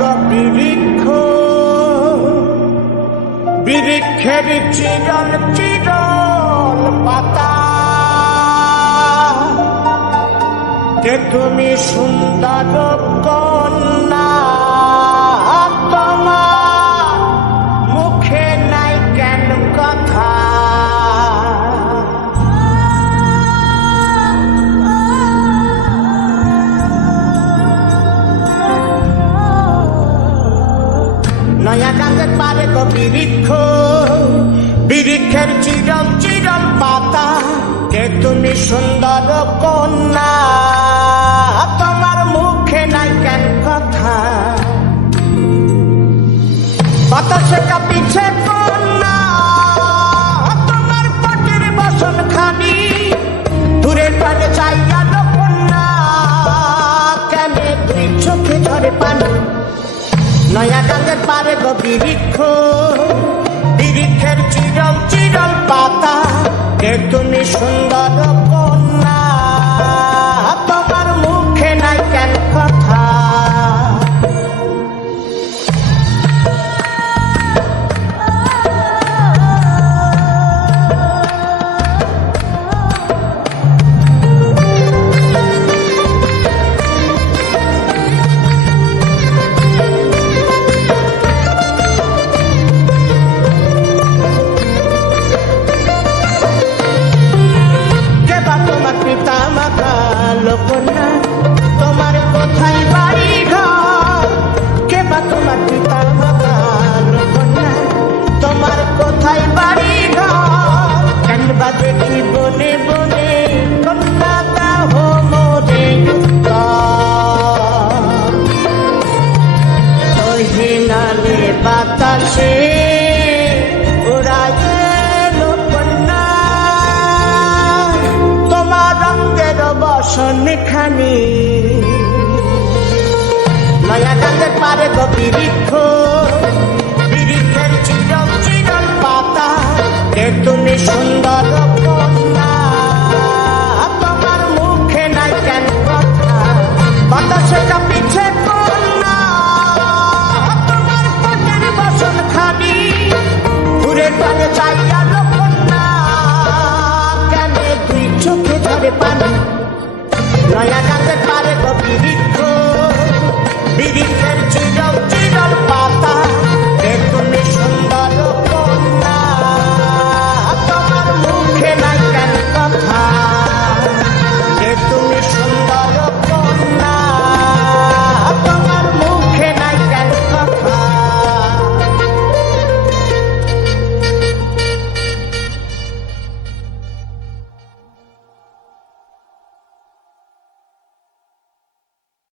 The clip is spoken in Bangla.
পারে গো বিরিক্ষ চিরন চিরন পাতা। কে তুমি সুন্দর বিরিক্ষের চিরম চিরম পাতা, কে তুমি সুন্দর কন্যা? তোমার মুখে নাই কেন কথা? বাতাসে কাঁপিছে খানি কেন পানি? নয়া গাঙ্গের পারে গো বিরিক্ষ বিরিক্ষের চিরাল চিরাল পাতা। কে তুমি সুন্দর লোকনা তোমার কোথায় বাড়ি ঘর, কে বা তোমার পিতা মাতা লোকনা তোমার কোথায় বাড়ি ঘর, কেন বা দেখি বনে বনে কন্যা দাহ মোরে হিনালে বাতাসে বসন খানি নয়া গাঙ্গের পারে গো বিরিক্ষ বিরিক্ষের চিরম চিরম পাতা। কে তুমি সুন্দর